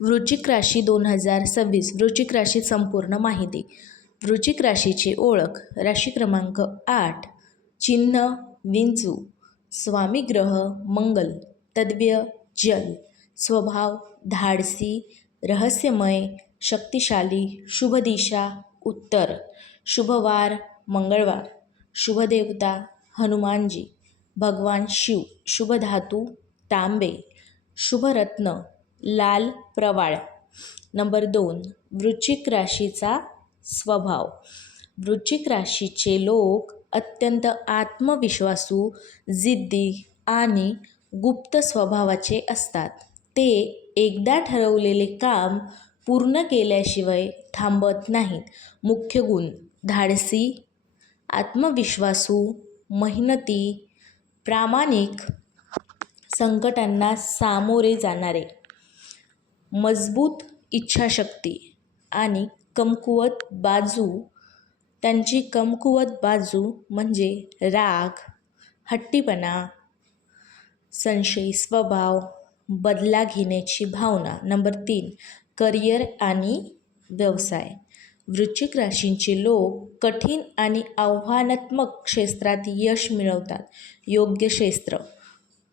वृश्चिक राशी 2026. वृश्चिक राशी संपूर्ण माहिती. वृश्चिक राशीची ओळख. राशी क्रमांक 8. चिन्ह विंचू. स्वामी ग्रह मंगल. तद्व्य जल. स्वभाव धाडसी, रहस्यमय, शक्तिशाली. शुभ दिशा उत्तर. शुभवार मंगळवार. शुभ देवता हनुमानजी, भगवान शिव. शुभ धातू तांबे. शुभ रत्न लाल प्रवाळ. नंबर 2. वृश्चिक राशीचा स्वभाव. वृश्चिक राशीचे लोक अत्यंत आत्मविश्वासू, जिद्दी आणि गुप्त स्वभावाचे असतात. ते एकदा ठरवलेले काम पूर्ण केल्याशिवाय थांबत नाहीत. मुख्य गुण. धाडसी, आत्मविश्वासू, मेहनती, प्रामाणिक, संकटांना सामोरे जाणारे. मजबूत इच्छाशक्ती आणि कमकुवत बाजू. त्यांची कमकुवत बाजू म्हणजे राग, हट्टीपणा, संशयी स्वभाव, बदला घेण्याची भावना. नंबर 3. करिअर आणि व्यवसाय. वृश्चिक राशीचे लोक कठीण आणि आव्हानात्मक क्षेत्रात यश मिळवतात. योग्य क्षेत्र.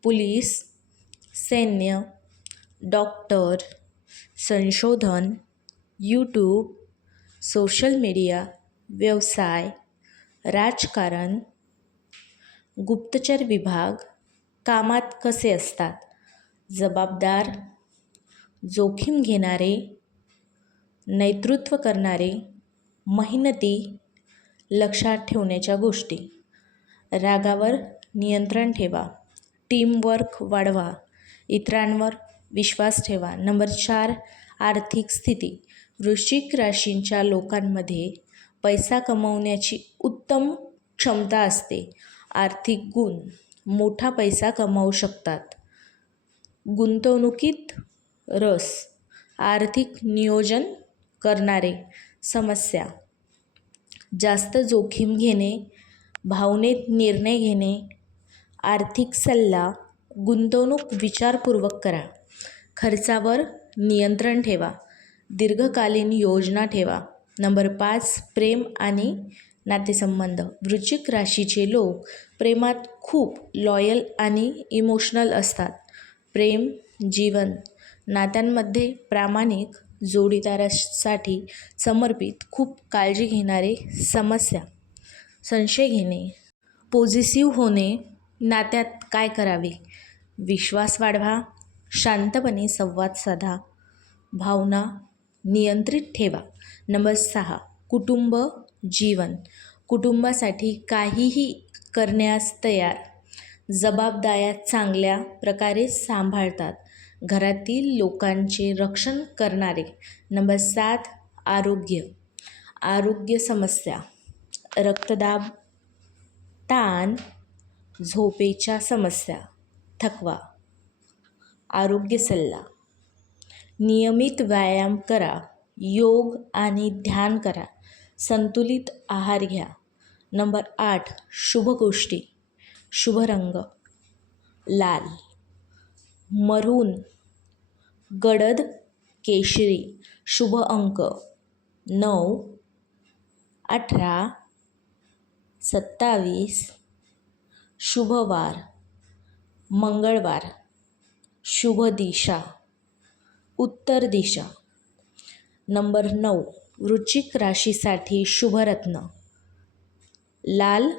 पोलीस, सैन्य, डॉक्टर, संशोधन, यूट्यूब, सोशल मीडिया, व्यवसाय, राजकारण, गुप्तचर विभाग. कामात कसे असतात? जबाबदार, जोखीम घेणारे, नेतृत्व करणारे, मेहनती, लक्षात ठेवण्याच्या गोष्टी. रागावर नियंत्रण ठेवा. टीमवर्क वाढवा. इतरांवर विश्वास ठेवा. नंबर 4. आर्थिक स्थिती. वृश्चिक राशीच्या लोकांमध्ये पैसा कमवण्याची उत्तम क्षमता असते. आर्थिक गुण. मोठा पैसा कमावू शकतात. गुंतवणुकीत रस. आर्थिक नियोजन करणारे. समस्या. जास्त जोखीम घेणे, भावनेत निर्णय घेणे. आर्थिक सल्ला. गुंतवणूक विचारपूर्वक करा. खर्चावर नियंत्रण ठेवा. दीर्घकालीन योजना ठेवा. नंबर 5. प्रेम आणि नातेसंबंध. वृश्चिक राशीचे लोक प्रेमात खूप लॉयल आणि इमोशनल असतात. प्रेम जीवन. नात्यांमध्ये प्रामाणिक, जोडीदारासाठी समर्पित, खूप काळजी घेणारे. समस्या. संशय घेणे, पॉझिटिव्ह होणे. नात्यात काय करावे? विश्वास वाढवा. शांतपणे संवाद साधा. भावना नियंत्रित ठेवा. नंबर 6. कुटुंब जीवन. कुटुंबासाठी काहीही करण्यास तयार. जबाबदाऱ्या चांगल्या प्रकारे सांभाळतात. घरातील लोकांचे रक्षण करणारे. नंबर 7. आरोग्य. आरोग्य समस्या. रक्तदाब, ताण, झोपेच्या समस्या, थकवा. आरोग्य सल्ला. नियमित व्यायाम करा. योग आणि ध्यान करा. संतुलित आहार घ्या. नंबर 8. शुभ गोष्टी. शुभ रंग लाल, मरून, गडद केशरी. शुभ अंक 9, 18, 27. शुभवार मंगळवार. शुभ दिशा उत्तर दिशा. नंबर 9. वृश्चिक राशीसाठी शुभरत्न लाल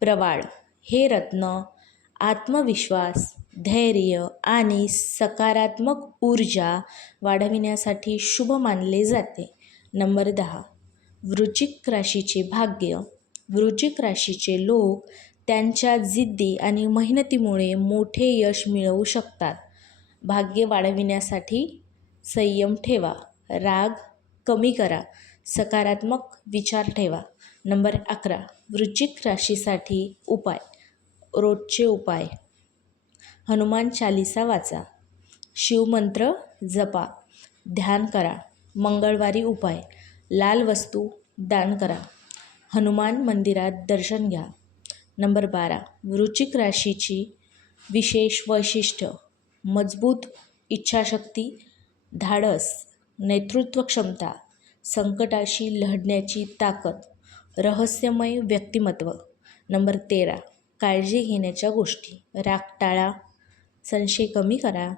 प्रवाळ. हे रत्न आत्मविश्वास, धैर्य आणि सकारात्मक ऊर्जा वाढविण्यासाठी शुभ मानले जाते. नंबर 10. वृश्चिक राशीचे भाग्य. वृश्चिक राशीचे लोक त्यांच्या जिद्दी आणि मेहनतीमुळे मोठे यश मिळवू शकतात. भाग्य वाढविण्यासाठी संयम ठेवा. राग कमी करा. सकारात्मक विचार ठेवा. नंबर 11. वृश्चिक राशीसाठी उपाय. रोजचे उपाय. हनुमान चालीसा वाचा. शिवमंत्र जपा. ध्यान करा. मंगळवारी उपाय. लाल वस्तू दान करा. हनुमान मंदिरात दर्शन घ्या. नंबर 12. वृश्चिक राशीची विशेष वैशिष्ट्य. मजबूत इच्छाशक्ती, धाडस, नेतृत्व क्षमता, संकटाशी लढण्याची ताकद, रहस्यमय व्यक्तिमत्व. नंबर 13, काळजी घेण्याच्या गोष्टी. राग टाळा, संशय कमी करा,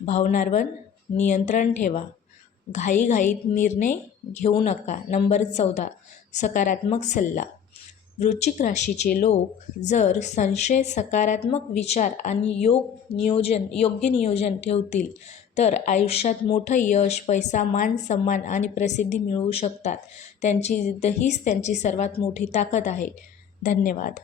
भावनांवर नियंत्रण ठेवा, घाईघाईत निर्णय घेऊ नका. नंबर 14, सकारात्मक सल्ला. वृश्चिक राशीचे लोक जर संशय, सकारात्मक विचार आणि योग्य नियोजन ठेवतील तर आयुष्यात मोठं यश, पैसा, मान सन्मान आणि प्रसिद्धी मिळवू शकतात. त्यांची जिद्द हीच त्यांची सर्वात मोठी ताकद आहे. धन्यवाद.